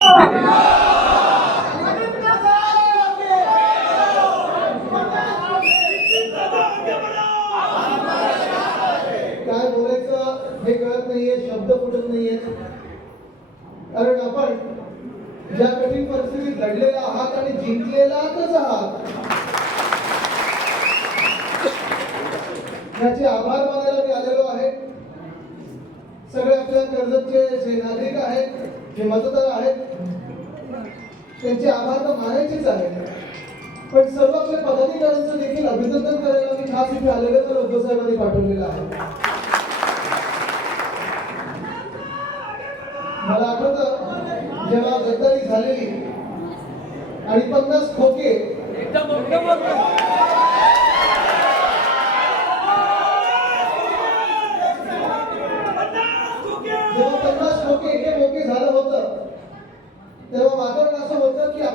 काय बोलायचं हे कळत नाहीये शब्द फुटत नाहीये. कारण आपण ज्या कठीण परिस्थितीत लढलेला आहात आणि जिंकलेलाच आहात याचे आभार मानायला मी आलेलो आहे. सगळे आपल्या कर्जतचे जे नागरिक आहेत हे मतदार आहेत त्यांचे आभार तर मानायचेच आहेत पण सर्व आपल्या पदाधिकाऱ्यांचं देखील अभिनंदन करायला मी खास इथे आलेले तर उद्धवसाहेबांनी पाठवलेलं आहे. मला आठवतं जेव्हा गद्दारी झालेली आणि पन्नास खोके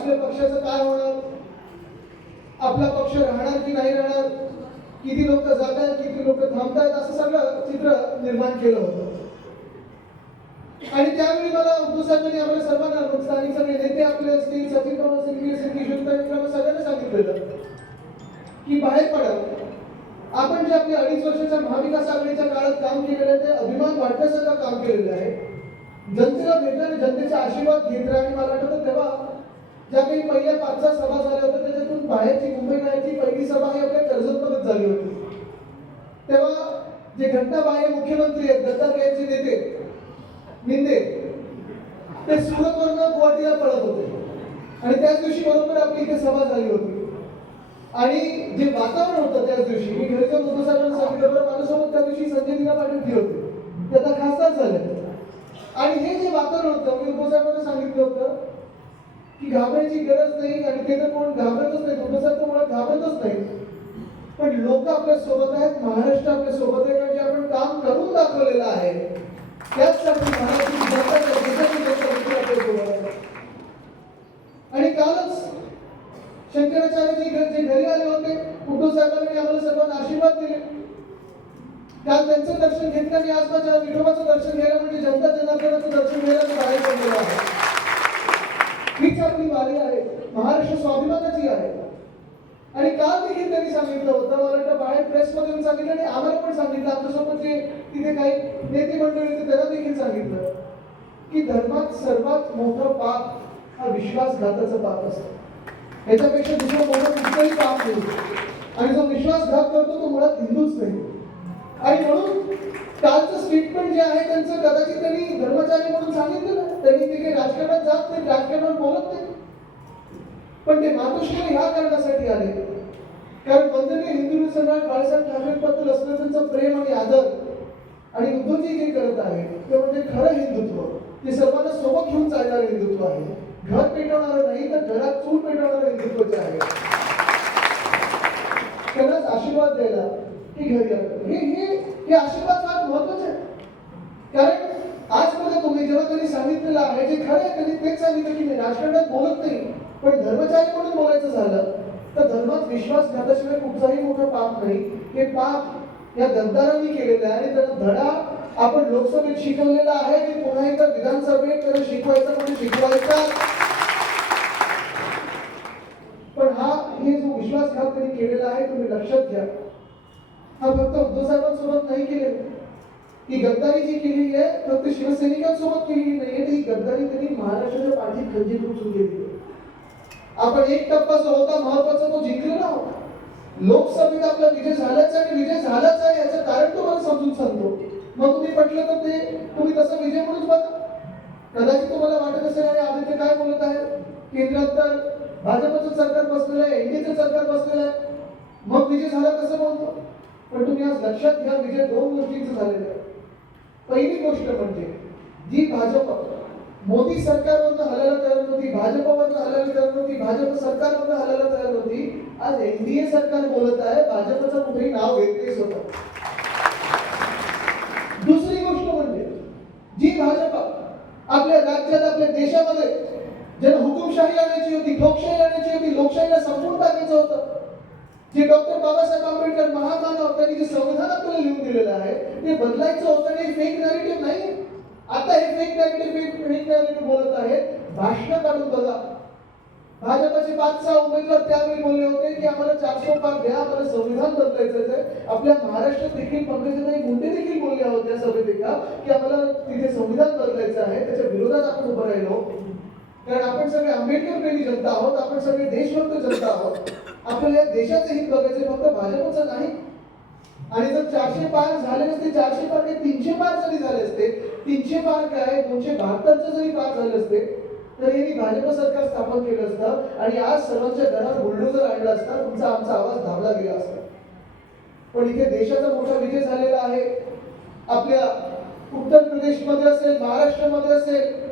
होतं पक्षाचं काय होणार? आपला पक्ष राहणार की नाही राहणार? किती लोक जात आहेत किती लोक थांबतायत असं सगळं चित्र निर्माण केलं होतं. आणि त्यावेळी मला उद्धव साहेबांनी आपल्या सर्वांना स्थानिक सगळे नेते आपले असतील सचिन पवार असतील की असेल किशोर सगळ्यांना सांगितलेलं की बाहेर पडा. आपण जे आपल्या अडीच वर्षाच्या महाविकास आघाडीच्या काळात काम केलेलं आहे ते अभिमान वाटण्यासारखं काम केलेलं आहे. जनतेला भेटणं आणि जनतेचा आशीर्वाद घेत राहा आणि मला आठवतं तेव्हा ज्या काही पहिल्या पाच सहा सभा झाल्या होत्या त्याच्यातून बाहेरची मुंबई बाहेरची पहिली सभा ही आपल्या कर्जतमध्येच झाली होती. तेव्हा जे घंटाबाह्य मुख्यमंत्री आहेत दत्तात्रयांचे नेते निंदे ते सुरतवरनं गुवाहाटीला पळत होते. आणि त्याच दिवशी बरोबर आपली इथे सभा झाली होती. आणि जे वातावरण होतं त्याच दिवशी मी घरी जाऊन उद्धव सांगितलं माझ्यासोबत त्या दिवशी संजय दिला पाटील होते. ते आता खासदार झाले. आणि हे जे वातावरण होतं मी उद्धव सांगितलं होतं की घाबरायची गरज नाही आणि ते तर कोण घाबरतच नाही उद्धव तर मुळात घाबरतच नाही. पण लोक आपल्यासोबत आहेत महाराष्ट्र आपल्यासोबत आहे म्हणजे आपण काम करून दाखवलेलं आहे त्याचसाठी जनता आणि कालच शंकराचार्यजी जे घरी आले होते उद्धव साहेबांनी आम्हाला सर्वांना आशीर्वाद दिले. काल त्यांचं दर्शन घेतलं आणि आज माझ्या विठोबाचं दर्शन घ्यायला म्हणजे जनता जनार्दनाचं दर्शन घ्यायला बाहेर पडलेलं आहे. हीच आपली वारी आहे. महाराष्ट्र स्वाभिमानाची आहे. आणि काल देखील त्यांनी सांगितलं होतं मला वाटतं बाहेर प्रेसमध्ये येऊन सांगितलं आणि आम्हाला पण सांगितलं. आमच्यासोबत जे तिथे काही नेते मंडळी होते त्यांना देखील सांगितलं की धर्मात सर्वात मोठं पाप हा विश्वासघाताचं पाप असतं. याच्यापेक्षा दुसरं मोठं कुठलंही पाप नाही. आणि जो विश्वासघात करतो तो मुळात हिंदूच नाही. आणि म्हणून कालचं स्टेटमेंट जे आहे त्यांचं कदाचित त्यांनी धर्मचारी म्हणून सांगितलं ना त्यांनी ते काही राजकारणात जात नाही राजकारणात बोलत नाही. पण ते मातोश्री ह्या कारणासाठी आले. कारण वंदनीय हिंदू सम्राट बाळासाहेब ठाकरेंबद्दल असलं त्यांचं प्रेम आणि आदर आणि उद्धवजी जे करत आहे ते म्हणजे खरं हिंदुत्व. ते सर्वांना सोबत घेऊन चालणारं हिंदुत्व आहे. घर पेटवणारं नाही तर घरात चूल पेटवणारं हिंदुत्व जे आहे. त्यांनाच आशीर्वाद द्यायला की घरी हे हे हे आशीर्वाद फार महत्त्वाचे आहे. कारण आज बघा तुम्ही जेव्हा त्यांनी सांगितलेलं आहे जे खरं आहे त्यांनी तेच सांगितलं की मी राजकारणात बोलत नाही पण धर्मचारी म्हणून बोलायचं झालं तर धर्मात विश्वास घातल्याशिवाय कुठचाही मोठं पाप नाही. हे पाप या दंतारांनी केलेलं आहे आणि त्याचा धडा आपण लोकसभेत शिकवलेला आहे. आणि पुन्हा एकदा विधानसभेत त्याला शिकवायचं म्हणजे शिकवायचा. पण हा हे जो विश्वासघात त्यांनी केलेला आहे तुम्ही लक्षात घ्या. हा फक्त उद्धव साहेबांसोबत नाही केलेला ही गद्दारी जी केलेली आहे फक्त शिवसैनिकांसोबत केलेली नाहीये ही गद्दारी त्यांनी महाराष्ट्राच्या पाठीत खंजीर खुपसून केली आहे. आपण एक टप्पा जो होता महत्त्वाचा तो जिंकलेला होता. लोकसभेत आपला विजय झालाच आहे आणि विजय झालाच आहे याचं कारण तुम्हाला समजून सांगतो. मग तुम्ही म्हटलं तर ते तुम्ही तसं विजय म्हणून बघा. कदाचित तुम्हाला वाटत असेल आणि आदित्य काय बोलत आहे? केंद्रात तर भाजपचं सरकार बसलेलं आहे एनडीचं सरकार बसलेलं आहे. मग विजय झाला कसं बोलतो पण तुम्ही आज लक्षात घ्या विजय दोन गोष्टींचं झालेलं आहे. पहिली गोष्ट म्हणजे जी भाजप मोदी सरकारवरनं हलायला तयार नव्हती भाजपवरनं हलायला तयार नव्हती भाजप सरकारवरनं हलायला तयार नव्हती आज एनडीए सरकार बोलत आहे भाजपचं कुठेही नाव घेतलेच होतं दुसरी गोष्ट म्हणजे जी भाजप आपल्या राज्यात आपल्या देशामध्ये ज्यांना हुकुमशाही आणायची होती लोकशाही आणायची होती लोकशाहीला संपून टाकायचं होतं जे डॉक्टर बाबासाहेब आंबेडकर महामानव त्यांनी जे संविधान आपल्याला लिहून दिलेलं आहे ते बदलायचं होतं आणि फेक नॅरेटिव्ह नाही. आता हे फेक नॅरेटिव्ह फेक नॅरेटिव्ह बोलत आहेत. भाषण काढून बघा. भाजपचे पाच सहा उमेदवार त्यावेळी बोलले होते की आम्हाला चारशे पार द्या आम्हाला संविधान बदलायचं आहे. आपल्या महाराष्ट्रात देखील पंकजाताई मुंडे देखील बोलल्या होत्या सभेत एका की आम्हाला तिथे संविधान बदलायचं आहे त्याच्या विरोधात आपण उभं राहिलो. कारण आपण सगळे आंबेडकर प्रेमी जनता आहोत आपण सगळे देशभक्त जनता आहोत. आपल्याला देशाचं हित बघायचं फक्त भाजपचं नाही. आणि जर चारशे पार झाले असते चारशे पार काय तीनशे पार जरी झाले असते तीनशे पार काय दोनशे बहात्तरचं जरी पार झाले असते तर यांनी भाजप सरकार स्थापन केलं असतं. आणि आज सर्वांच्या घरात बुलडोजर आणला असता. तुमचा आमचा आवाज धावला गेला असता. पण इथे देशाचा मोठा विजय झालेला आहे. आपल्या उत्तर प्रदेशमध्ये असेल महाराष्ट्रामध्ये असेल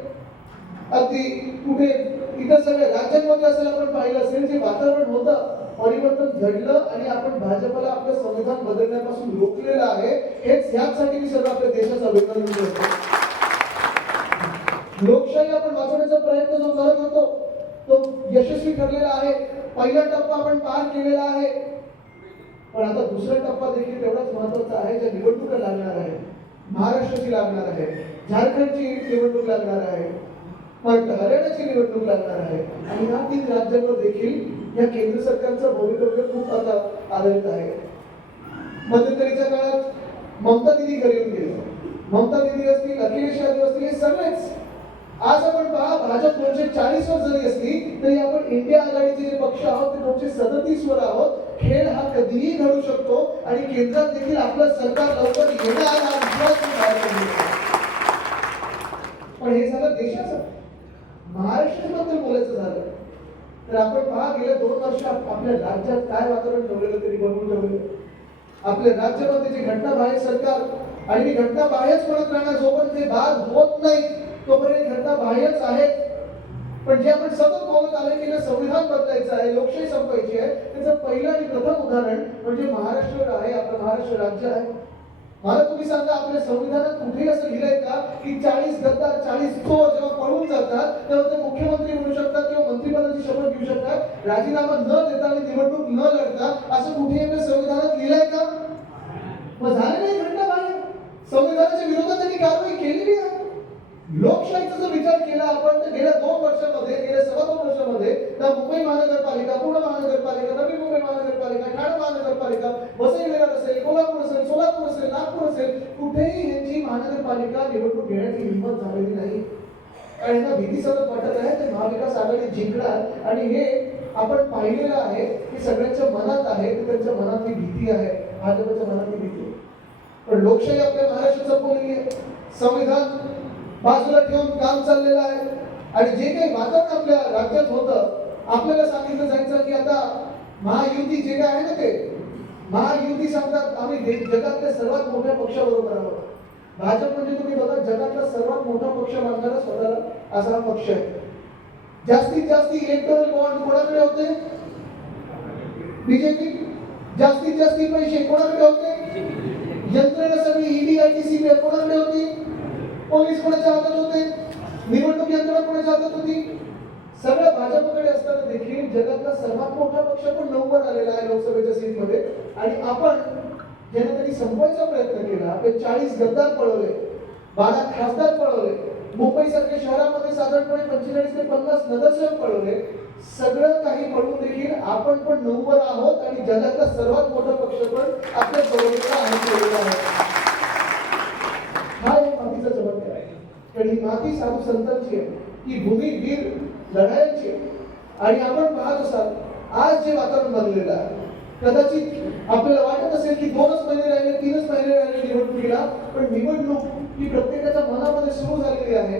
अगदी कुठे इतर सगळ्या राज्यांमध्ये असेल आपण पाहिलं असेल जे वातावरण होतं. परिवर्तन घडलं आणि आपण भाजपला आपलं संविधान बदलण्यापासून रोखलेलं आहे हेच ह्याचसाठी मी सर्व आपल्या देशाचं अभिनंदन करतो. लोकशाही आपण वाचवण्याचा प्रयत्न जो करत होतो तो यशस्वी ठरलेला आहे. पहिला टप्पा आपण पार केलेला आहे. पण आता दुसरा टप्पा देखील तेवढाच महत्त्वाचा आहे ज्या निवडणुका लागणार आहे महाराष्ट्राची लागणार आहे. झारखंडची निवडणूक लागणार आहे. पण हरियाणाची निवडणूक लागणार आहे. आणि ह्या तीन राज्यांवर देखील या केंद्र सरकारचं भवितव्य खूप आता आधारित आहे. मध्यंतरीच्या काळात ममता दिदी घरी येऊन गेले. ममता दिदी असतील अखिलेश यादव असतील हे सगळेच. आज आपण पहा भाजप दोनशे चाळीस वर जरी असली तरी आपण इंडिया आघाडीचे जे पक्ष आहोत ते दोनशे सदतीस वर आहोत. खेळ हा कधीही घडू शकतो आणि केंद्रात देखील आपलं सरकार लवकर येणार हा विश्वास पण हे झालं देशाचं. महाराष्ट्राबद्दल बोलायचं झालं. तर आपण पहा गेल्या दोन वर्ष आपल्या राज्यात काय वातावरण ठेवलेलं तरी बनवून ठेवलेलं आपल्या राज्यामध्ये जी घटना बाहेर सरकार आणि मी घटना बाहेरच पडत राहणार जोपर्यंत ते बाद होत नाही तोपर्यंत घटना बाहेरच आहेत पण जे आपण सतत बोलत आले की संविधान बदलायचं आहे लोकशाही संपायची आहे त्याचं पहिलं आणि प्रथम उदाहरण म्हणजे महाराष्ट्र आहे आपलं महाराष्ट्र राज्य आहे. मला तुम्ही सांगा आपल्या संविधानात कुठेही असं लिहिलंय का की चाळीस गद्दार चाळीस चोर जेव्हा पळून जातात तेव्हा ते मुख्यमंत्री म्हणू शकतात किंवा शपथ घेऊ शकतात. राजीनामा न देता आणि निवडणूक न लढता असं कुठे संविधानात लिहिलंय का? मग झालं नाही घटना बाहेर. संविधानाच्या विरोधात त्यांनी कारवाई केलेली आहे. लोकशाहीचा जर विचार केला आपण तर गेल्या दोन वर्षामध्ये गेल्या सव्वा दोन वर्षामध्ये ना मुंबई महानगरपालिका पुणे महानगरपालिका नवी मुंबई महानगरपालिका ठाणे महानगरपालिका वसई विरार असेल कोल्हापूर असेल सोलापूर असेल नागपूर असेल कुठेही यांची महानगरपालिका निवडणूक घेण्याची हिंमत झालेली नाही. आणि यांना भीती सतत वाटत आहे ते महाविकास आघाडी जिंकणार. आणि हे आपण पाहिलेलं आहे की सगळ्यांच्या मनात आहे की त्यांच्या मनातली भीती आहे भाजपच्या मनातली भीती पण लोकशाही आपल्या महाराष्ट्रात संपवलेली आहे. संविधान बाजूला ठेवून काम चाललेलं आहे. आणि जे काही वातावरण आपल्या राज्यात होतं आपल्याला सांगितलं जायचं की आता महायुती जे काय आहे ना ते महायुती सांगतात आम्ही जगातल्या सर्वात मोठ्या पक्षाबरोबर आहोत. भाजप म्हणजे तुम्ही बघा जगातला सर्वात मोठा पक्ष मानणारा स्वतःला असा पक्ष आहे. जास्तीत जास्त इलेक्ट्रॉनिक बॉन्ड कोणाकडे होते? बीजेपी जास्तीत जास्त पैसे कोणाकडे होते? यंत्रणा सगळी ईडी आय टी सी कोणाकडे होती? पोलीस कोणाच्या हातात होते? निवडणूक यंत्रणा कोणाच्या हातात होती? सगळं भाजपकडे असताना देखील जगातला सर्वात मोठा पक्ष पण नऊवर आलेला आहे लोकसभेच्या सीटमध्ये आणि आपण त्याने त्यांनी संपवायचा प्रयत्न केला आपले चाळीस गद्दार पळवले बारा खासदार पळवले मुंबई सारख्या शहरामध्ये साधारणपणे पंचेचाळीस ते पन्नास नगरसेवक पळवले सगळं काही पळवून देखील आपण पण नऊवर आहोत आणि जगातला सर्वात मोठा पक्ष पण आपल्या बरोबरीला आहे हा एक मातीचा चमत्कार आहे. कारण ही माती साधू संतांची आहे. ही भूमी वीर लढायची आहे. आणि आपण पाहत असाल आज जे वातावरण बनलेलं आहे कदाचित आपल्याला वाट असेल की दोनच महिने राहिले तीनच महिने राहिले निवडणुकीला पण निवडणूक ही प्रत्येकाच्या मनामध्ये सुरू झालेली आहे.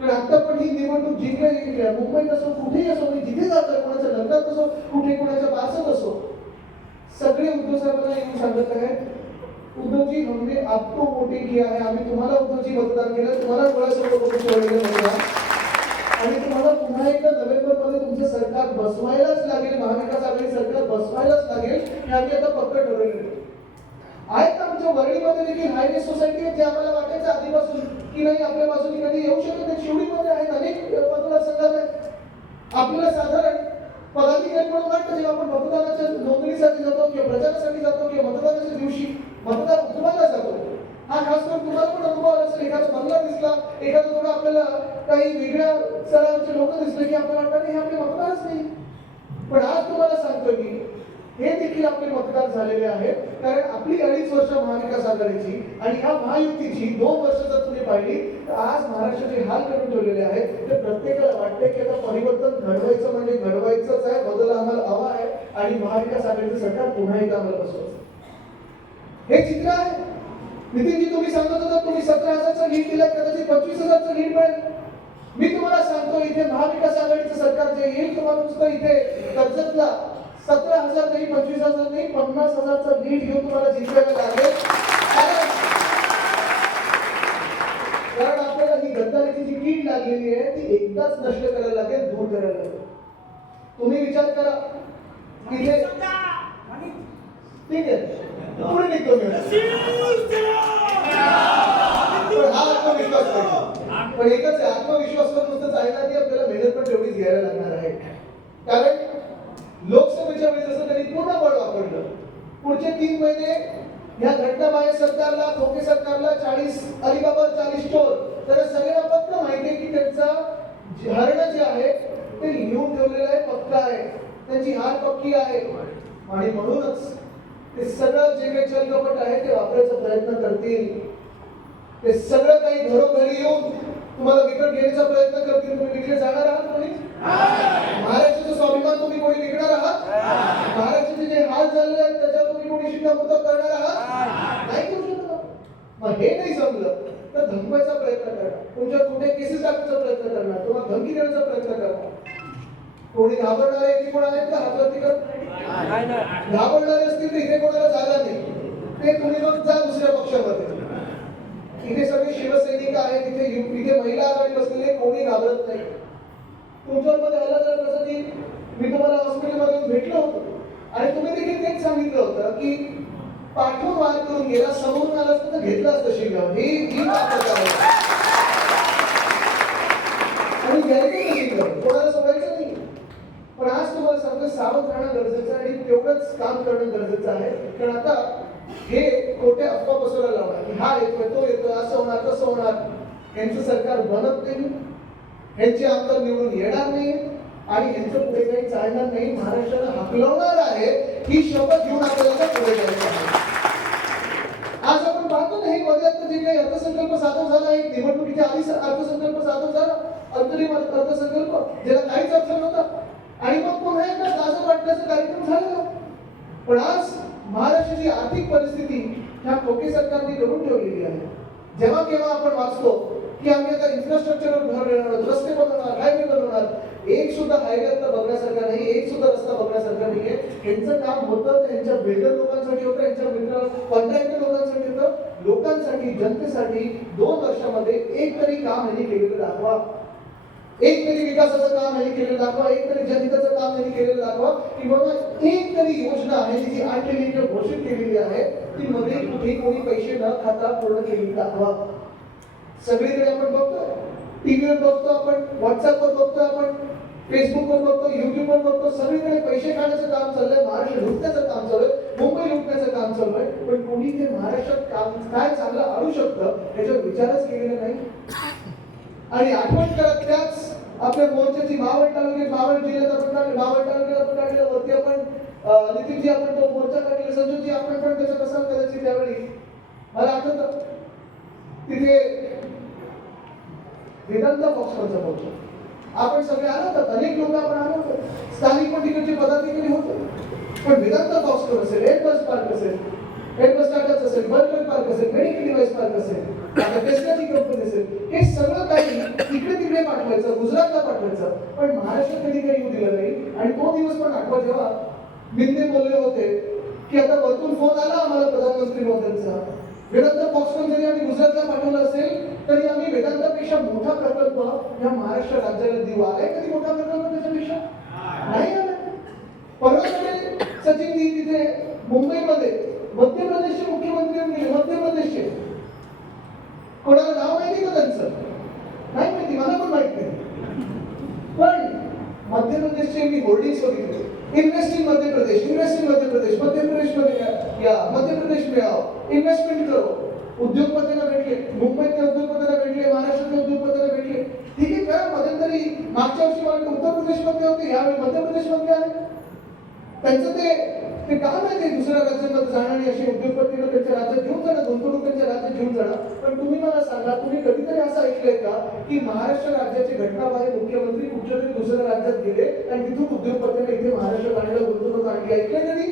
पण आता पण ही निवडणूक जिंकल्या गेलेली आहे. मुंबईत असो कुठेही असो मी जिथे जातोय कोणाच्या लग्नात असो कुठे कोणाच्या बारसात असो सगळे उद्धव साहेबांना येऊन सांगत आहे. उद्धवजी हमने आपको वोटिंग किया है आम्ही तुम्हाला उद्धवजी मतदान केलं तुम्हाला डोळ्यासमोर बघून सोडलेलं होतं. आणि तुम्हाला पुन्हा एकदा नोव्हेंबरमध्ये तुमचं सरकार बसवायलाच लागेल महाविकास आघाडी सरकार बसवायलाच लागेल हे आम्ही आता पक्क ठरवलेलं आहेत ना आमच्या वरळीमध्ये देखील हायवे सोसायटी आहेत? जे आम्हाला वाटायचं आधीपासून की नाही आपल्या बाजूने कधी येऊ शकत नाही. शिवडीमध्ये आहेत अनेक मतदारसंघात आहेत. आपल्याला साधारण पदाधिकारी म्हणून वाटतं जेव्हा आपण मतदानाच्या नोंदणीसाठी जातो किंवा प्रचारासाठी जातो किंवा मतदानाच्या दिवशी मतदार उतरवायला जातो. हा खास करून तुम्हाला पण अनुभव आला असेल एखादा बंगला दिसला एखादा थोडा आपल्याला काही वेगळ्या सरांचे लोक दिसले की आपल्याला वाटतं हे आपले मतदारच नाही. पण आज तुम्हाला सांगतो मी हे देखील आपले मतदार झालेले आहेत कारण आपली अडीच वर्ष महाविकास आघाडीची आणि ह्या महायुतीची दोन वर्ष जर तुम्ही पाहिली तर आज महाराष्ट्राचे हाल करून ठेवलेले आहेत तर प्रत्येकाला वाटते की आता परिवर्तन घडवायचं म्हणजे घडवायचंच आहे बदल आम्हाला हवा आहे आणि महाविकास आघाडीचं सरकार पुन्हा एकदा आम्हाला बसवायचं हे चित्र आहे. नितीनजी तुम्ही सांगत होता तुम्ही सतरा हजारचा लीड दिला कदाचित पंचवीस हजारचा लीड मिळेल. मी तुम्हाला सांगतो इथे महाविकास आघाडीचं सरकार जे येईल तुम्हाला नुसतं इथे कर्जतला सतरा हजार नाही पंचवीस हजार नाही पन्नास हजारचा लीड घेऊन तुम्हाला जिंकायला लागेल. कारण आपल्याला ही गद्दारीची जी कीड लागलेली आहे ती एकदाच नष्ट करायला लागेल दूर करायला लागेल. तुम्ही विचार करा. इथे ठीक आहे. पुढे निघतो मी पण हा आत्मविश्वास पाहिजे. पण एकच आहे आत्मविश्वासावर नुसतं चालणार नाही आपल्याला मेहनत पण तेवढीच घ्यायला लागणार आहे. कारण लोकसभेच्या वेळी जसं त्यांनी पूर्ण बळ वापरलं पुढचे तीन महिने ह्या घटनाबाह्य सरकारला खोके सरकारला चाळीस अलिबाबा चाळीस चोर. तर सगळ्यांना पक्क माहिती आहे की त्यांचा हरण जे आहे ते लिहून ठेवलेलं आहे पक्का आहे. त्यांची हार पक्की आहे. आणि म्हणूनच ते सगळं जे काही चलकपट आहे ते वापरायचा प्रयत्न करतील. ते सगळं काही घरोघरी येऊन तुम्हाला विकत घेण्याचा प्रयत्न करतील. तुम्ही विकले जाणार आहात कोणी? महाराष्ट्राचं स्वाभिमान तुम्ही कोणी विकणार आहात? महाराष्ट्राचे जे हाल झालेले आहेत त्याच्यावर तुम्ही मुद्दा करणार आहात नाही करू शकत मग हे नाही समजलं तर धमकायचा प्रयत्न करा तुमच्या कुठे केसेस टाकण्याचा प्रयत्न करणार तुम्हाला धमकी देण्याचा प्रयत्न करणार कोणी घाबरणारे इथे कोण आहेत का? हातवरती करत घाबरणारे असतील तर इथे कोणाला जागा नाही. ते तुम्ही मग जा दुसऱ्या पक्षामध्ये. इथे सगळे शिवसैनिक आहेत इथे यु- इथे महिला आघाडी बसलेले कोणी घाबरत नाही. तुमच्यामध्ये आलं जर कसं की मी तुम्हाला हॉस्पिटलमध्ये भेटलो होतो. आणि तुम्ही देखील तेच सांगितलं होतं की पाठवून वाद करून गेला समोरून आला असतं तर घेतलं असतं शिगम ही ही आणि घ्यायचं कसं कोणाला सोडायचं नाही. पण आज तुम्हाला सांगतो सावध राहणं गरजेचं आहे आणि तेवढंच काम करणं गरजेचं आहे. कारण आता हे खोटे अफवा पसरायला लावणार. की हा येतोय तो येतोय असं होणार तसं होणार. यांचं सरकार बनत नाही. यांची आमदार निवडून येणार नाही. आणि यांचं पुढे काही चालणार नाही. महाराष्ट्राला हकलवणार आहे ही शपथ घेऊन आपल्याला पुढे जायचं आहे. आज आपण पाहतो ना हे मध्यात जे काही अर्थसंकल्प सादर झाला आहे निवडणुकीच्या आधी अर्थसंकल्प सादर झाला. अंतरिम अर्थसंकल्प ज्याला काहीच अर्थ नव्हता. आणि मग पुन्हा एकदा गाजर वाटण्याचा कार्यक्रम झालं पण आज महाराष्ट्राची आर्थिक परिस्थिती ह्या खोके सरकारने करून ठेवलेली आहे. जेव्हा केव्हा आपण वाचतो की आम्ही आता इन्फ्रास्ट्रक्चरवर भर देणार आहोत, रस्ते बनवणार हायवे बनवणार एक सुद्धा हायवे आता बघण्यासारखा नाही एक सुद्धा रस्ता बघण्यासारखा नाही आहे यांचं काम होतं त्यांच्या बिल्डर लोकांसाठी होतं यांच्या मित्र कॉन्ट्रॅक्टर लोकांसाठी होतं. लोकांसाठी जनतेसाठी दोन वर्षामध्ये एक तरी काम यांनी केलेलं दाखवा. एक तरी विकासाचं काम यांनी केलेलं दाखवा एक तरी जनहिताचं काम यांनी केलेलं दाखवा. की बाबा एक तरी योजना आहे जी आठ किंवा घोषित केलेली आहे ती मध्ये कुठे कोणी पैसे न खाता पूर्ण केलेली दाखवा. सगळीकडे आपण बघतो टीव्हीवर बघतो आपण व्हॉट्सअपवर बघतो आपण. फेसबुकवर बघतो युट्यूबवर बघतो सगळीकडे पैसे खाण्याचं काम चाललंय महाराष्ट्र लुटण्याचं काम चालू आहे मुंबई लुटण्याचं काम चालू आहे पण कोणी ते महाराष्ट्रात काम काय चांगलं आणू शकतं याच्यावर विचारच केलेला नाही. आणि आठवण करत त्याच आपल्या मोर्चाची मावळ तालुक्यात मावळ जिल्ह्यात आपण काढले मावळ तालुक्यात आपण काढलेलं वरती आपण नितीनजी आपण तो मोर्चा काढले संजूजी आपण पण त्याच्यात असाल कदाचित त्यावेळी. मला आठवत तिथे वेदांत पक्षाचा मोर्चा. आपण सगळे आलो अनेक लोक आपण आलो स्थानिक पण तिकडचे पदाधिकारी होते? पण वेदांत बॉक्सकर असेल एअर बस पार्क असेल एअर बस टाटाच असेल बर्गर पार्क असेल मेडिकल डिवाइस पार्क असेल आता टेस्लाची कंपनी असेल हे सगळं काही इकडे तिकडे पाठवायचं गुजरातला पाठवायचं. पण महाराष्ट्र कधी काही येऊ दिलं नाही. आणि तो दिवस पण आठवा जेव्हा मिंदे बोलले होते की आता वरतून फोन आला आम्हाला प्रधानमंत्री मोदींचा वेदांत बॉक्सवर जरी आम्ही गुजरातला पाठवलं असेल तरी आम्ही वेदांतापेक्षा मोठा प्रकल्प या महाराष्ट्र राज्याला देऊ. आलाय कधी मोठा प्रकल्प त्याच्यापेक्षा? नाही आला परवाकडे सचिनजी तिथे मुंबईमध्ये मध्य प्रदेशचे मुख्यमंत्री येऊन गेले. मध्य प्रदेशचे कोणाला नाव माहिती का त्यांचं? नाही माहिती. मला पण माहीत नाही. पण मध्य प्रदेशचे मी होर्डिंग्स बघितले. Invest in Madhya Pradesh invest in Madhya Pradesh Madhya प्रदेशमध्ये या- मध्य प्रदेश में आओ इन्वेस्टमेंट करो. उद्योगपतीला भेटले मुंबईतल्या उद्योगपतीला भेटले महाराष्ट्रातल्या उद्योगपतीला भेटले. ठीक आहे करा मध्यंतरी मागच्या वर्षी मला उत्तर उत्तर प्रदेशमध्ये होते यावेळी मध्य प्रदेशमध्ये आले. त्यांचं ते ते का आहे दुसऱ्या राज्यामध्ये जाणार आणि असे उद्योगपतींना त्यांच्या राज्यात घेऊन जाणार गुंतवणूक त्यांच्या राज्यात घेऊन जाणार पण तुम्ही मला सांगा तुम्ही कधीतरी असं ऐकलंय का की महाराष्ट्र राज्याची घटना बाहेर मुख्यमंत्री कुठच्या तरी दुसऱ्या राज्यात गेले आणि तिथून उद्योगपतींना इथे महाराष्ट्र आणलं गुंतवणूक आणली ऐकलंय कधी?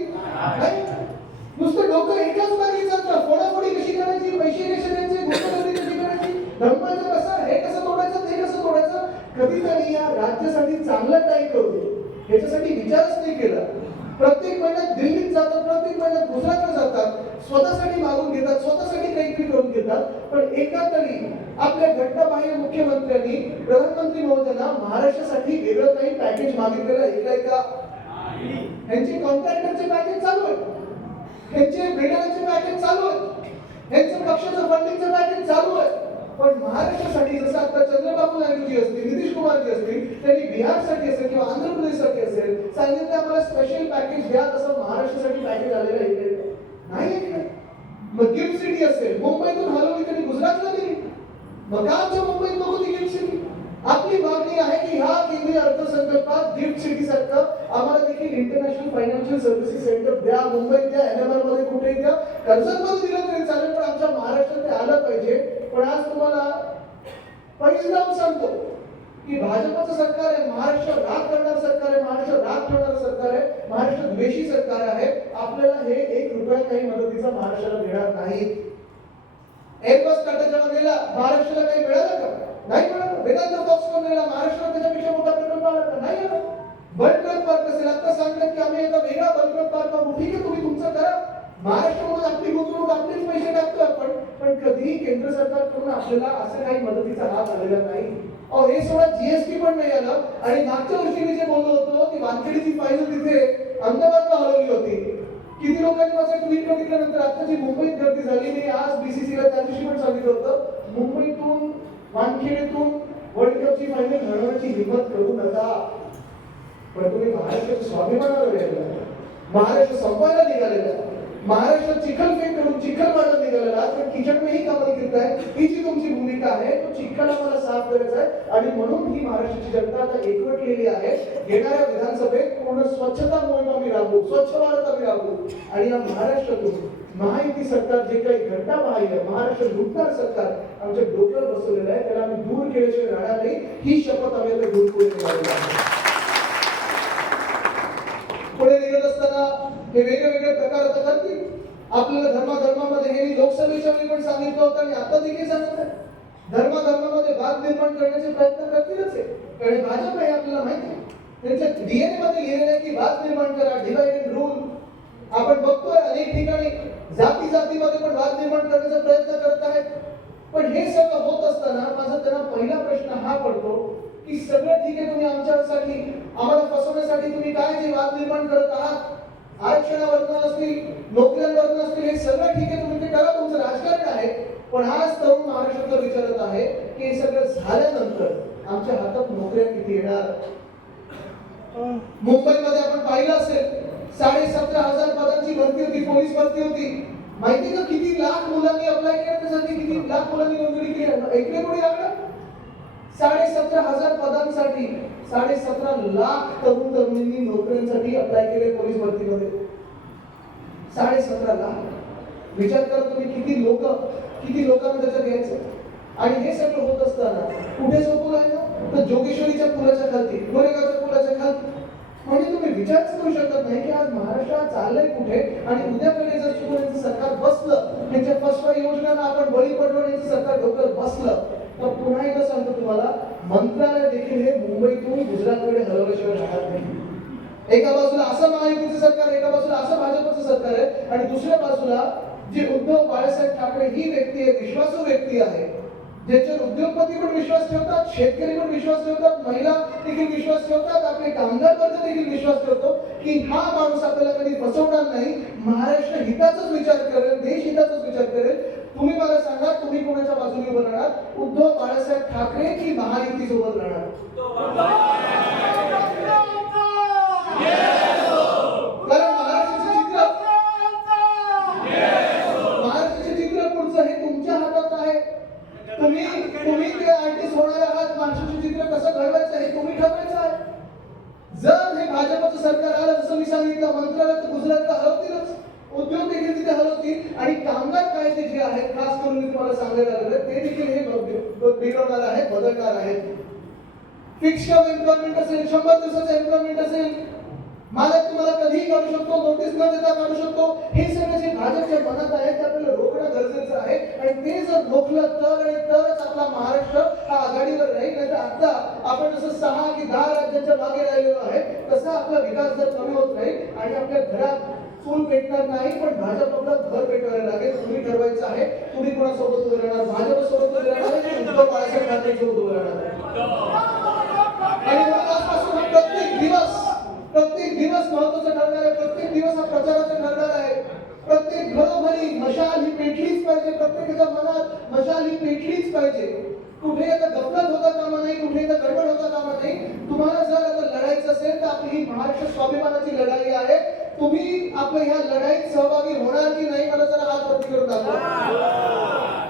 नुसतं डोकं एकाच मागे चालतं. फोडाफोडी कशी करायची? पैसे कसे द्यायचे? गुंतवणूक कशी करायची? धर्माचं कसं? हे कसं तोडायचं? ते कसं तोडायचं? कधीतरी या राज्यासाठी चांगलं काही करू याच्यासाठी विचारच नाही केला. प्रत्येक महिन्यात दिल्लीत जातात प्रत्येक महिन्यात गुजरातला जातात. स्वतःसाठी मागून घेतात स्वतःसाठी काहीतरी करून घेतात. पण एका तरी आपल्या घटनाबाह्य मुख्यमंत्र्यांनी प्रधानमंत्री महोदयांना महाराष्ट्रासाठी वेगळं काही पॅकेज मागितलेलं आहे. का यांचे कॉन्ट्रॅक्टरचे पॅकेज चालू आहे त्यांचे बिल्डरचे पॅकेज चालू आहे यांचं पक्षाचं फंडिंगचं पॅकेज चालू आहे पण महाराष्ट्रासाठी जसं आता चंद्रबाबू नायडू जी असतील नितीश कुमार जी असतील त्यांनी बिहारसाठी असेल किंवा आंध्र प्रदेशसाठी असेल सांगितलं आम्हाला स्पेशल पॅकेज द्या तसं महाराष्ट्रासाठी पॅकेज आलेलं आहे नाही मग गिफ्ट सिटी असेल मुंबईतून हलवली त्यांनी गुजरातला दिली मग आमच्या मुंबईत नको ती गिफ्ट सिटी आपली मागणी आहे की ह्या केंद्रीय अर्थसंकल्पात गिफ्ट सिटी सारखं आम्हाला देखील इंटरनॅशनल फायनान्शियल सर्व्हिसेस सेंटर द्या मुंबईत द्या एनएमआरमध्ये कुठे द्या. कर्जतमध्ये मध्ये तरी चालेल पण आमच्या महाराष्ट्रात ते आलं पाहिजे पण आज तुम्हाला परिणाम सांगतो की भाजपचं सरकार आहे महाराष्ट्र राग करणार सरकार आहे महाराष्ट्र राग ठेवणार सरकार आहे महाराष्ट्र द्वेषी सरकार आहे. आपल्याला हे एक रुपया काही मदतीचा महाराष्ट्राला मिळणार नाही. एअरबस टाटा जेव्हा गेला महाराष्ट्राला काही मिळालं का? नाही मिळालं. वेदांत फॉक्सकॉन गेला महाराष्ट्राला त्याच्यापेक्षा मोठा प्रकल्प आला का? नाही आला. बल्करन पार्क असेल. आता सांगतात की आम्ही एका वेगळा बल्करन पार्क बाबू ठीक आहे. तुम्ही तुमचं करा. महाराष्ट्रामध्ये आपली गुंतवणूक आपलेच पैसे टाकतो आपण. पण कधीही केंद्र सरकारकडून आपल्याला असं काही मदतीचा हात आलेला नाही. अहो हे सोडा जीएसटी पण नाही आलं आणि मागच्या वर्षी मी जे बोललो होतो की वानखेडीची फाईल तिथे अहमदाबादला हलवली होती. किती लोकांनी माझं ट्विट बघितल्यानंतर आता जी मुंबईत गर्दी झाली मी आज बीसीसीला त्या दिवशी पण सांगितलं होतं मुंबईतून वानखेडीतून वर्ल्ड कपची फायनल घडवण्याची हिंमत करू नका. पण तुम्ही महाराष्ट्राच्या स्वाभिमानाला वेळ महाराष्ट्र संपायला निघालेला महाराष्ट्र चिखल फेक करून चिखल मारत निघालेला पण किचन में ही करत आहे. ही जी तुमची भूमिका आहे तो चिखल आम्हाला साफ करायचा आहे. आणि म्हणून ही महाराष्ट्राची जनता आता एकवटलेली आहे. येणाऱ्या विधानसभेत पूर्ण स्वच्छता मोहीम आम्ही राबवू. स्वच्छ भारत आम्ही राबवू. आणि या महाराष्ट्रातून महायुती सरकार जे काही घटना पाहिल्या महाराष्ट्र लुटणार सरकार आमच्या डोक्यावर बसवलेलं आहे. त्याला आम्ही दूर केल्याशिवाय राहणार नाही. ही शपथ आम्ही आता घेऊन पुढे निघालेलो आहे पुढे निघत असताना हे वेगळे वेगळे प्रकार आता करतील आपल्याला धर्माधर्मामध्ये हे लोकसभेच्या वेळी पण सांगितलं होतं आणि आता देखील सांगत आहे धर्माधर्मामध्ये वाद निर्माण करण्याचे प्रयत्न करतीलच आहे कारण भाजप आहे आपल्याला माहिती आहे. त्यांच्या डीएनए मध्ये लिहिलेलं आहे की वाद निर्माण करा डिवाइड अँड रूल आपण बघतोय अनेक ठिकाणी जाती जातीमध्ये पण वाद निर्माण करण्याचा प्रयत्न करत आहेत. पण हे सगळं होत असताना माझा त्यांना पहिला प्रश्न हा पडतो की सगळं ठीक आहे तुम्ही आमच्यासाठी आम्हाला फसवण्यासाठी तुम्ही काय जे वाद निर्माण करत आहात? आरक्षणावरनं असतील नोकऱ्यांवरनं असतील हे सगळं ठीक आहे तुम्ही ते करा तुमचं राजकारण आहे. पण हाच तरुण महाराष्ट्रातला विचारत आहे की हे सगळं झाल्यानंतर आमच्या हातात नोकऱ्या किती येणार? मुंबईमध्ये आपण पाहिलं असेल साडे सतरा हजार पदांची भरती होती पोलीस भरती होती. माहिती का किती लाख मुलांनी अप्लाय केलं त्यासाठी किती लाख मुलांनी नोंदणी केली? ऐकले कोणी आकडा साडे सतरा हजार पदांसाठी साडे सतरा लाख तरुण तरुणींनी नोकऱ्यांसाठी अप्लाय केले पोलीस भरतीमध्ये. साडे सतरा लाख. विचार करा तुम्ही किती लोक किती लोकांना त्याच्यात घ्यायचं? आणि हे सगळं होत असताना कुठे झोपून आहे ना तर जोगेश्वरीच्या पुलाच्या खालती गोरेगावच्या पुलाच्या खालती. म्हणजे तुम्ही विचारच करू शकत नाही की आज महाराष्ट्रात चाललंय कुठे? आणि उद्याकडे जर चुकून सरकार बसलं त्यांच्या फसवा योजनांना आपण बळी पडवण्याचं सरकार डोक्यात बसलं तर पुन्हा एकदा सांगतो तुम्हाला मंत्रालय देखील हे मुंबईतून गुजरातकडे हलवल्याशिवाय राहत नाही. एका बाजूला असं महायुतीचं सरकार एका बाजूला असं भाजपचं सरकार आहे आणि दुसऱ्या बाजूला जे उद्धव बाळासाहेब ठाकरे ही व्यक्ती आहे विश्वासू व्यक्ती आहे ज्याच्यावर उद्योगपती पण विश्वास ठेवतात शेतकरी पण विश्वास ठेवतात महिला देखील विश्वास ठेवतात आपले कामगार वर्ग देखील विश्वास ठेवतो की हा माणूस आपल्याला कधी फसवणार नाही. महाराष्ट्र हिताचाच विचार करेल देश हिताचाच विचार करेल तुम्ही मला सांगा तुम्ही कोणाच्या बाजूने उभं राहणार? उद्धव बाळासाहेब ठाकरे की महायुती सोबत राहणार कारण महाराष्ट्राचं चित्र महाराष्ट्राचे चित्र पुढचं हे तुमचं जर हे भाजपचं सरकार आलं जसं मी सांगितलं मंत्रालय तर गुजरातला हलवतीलच उद्योग देखील तिथे हलवतील आणि कामगार कायदे जे आहेत खास करून मी तुम्हाला सांगायला लागलं ते देखील हे ब- ब- बिघडवणार आहेत बदलणार आहेत फिक्स टर्म एम्प्लॉयमेंट असेल शंभर दिवसाचं एम्प्लॉयमेंट असेल मालक तुम्हाला कधीही काढू शकतो नोटीस न देता काढू शकतो हे सगळं जे भाजपच्या मनात आहे ते आपल्याला रोखणं गरजेचं आहे आणि ते जर रोखलं तर आणि तरच आपला महाराष्ट्र हा आघाडीवर राहील नाही तर आता आपण जसं सहा की दहा राज्याच्या मागे राहिलेलो आहे तसा आपला विकास जर कमी होत राहील आणि आपल्या घरात चूल भेटणार नाही पण भाजपला घर पेटवायला लागेल तुम्ही ठरवायचं आहे. तुम्ही कोणासोबत उभे राहणार? भाजप सोबत उभे राहणार बाळासाहेब सोबत उभे राहणार आणि म्हणून आजपासून हा प्रत्येक दिवस प्रत्येक दिवस महत्त्वाचा ठरणार आहे प्रत्येक दिवस हा प्रचाराचा ठरणार आहे. प्रत्येक घरोघरी मशाल ही पेटलीच पाहिजे प्रत्येकाच्या मनात मशाल ही पेटलीच पाहिजे. कुठे आता गफलत होता कामा नाही कुठे आता गडबड होता कामा नाही. तुम्हाला जर आता लढायचं असेल तर आपली ही महाराष्ट्र स्वाभिमानाची लढाई आहे. तुम्ही आपल्या ह्या लढाईत सहभागी होणार की नाही मला जरा हात वरती करून दाखवा.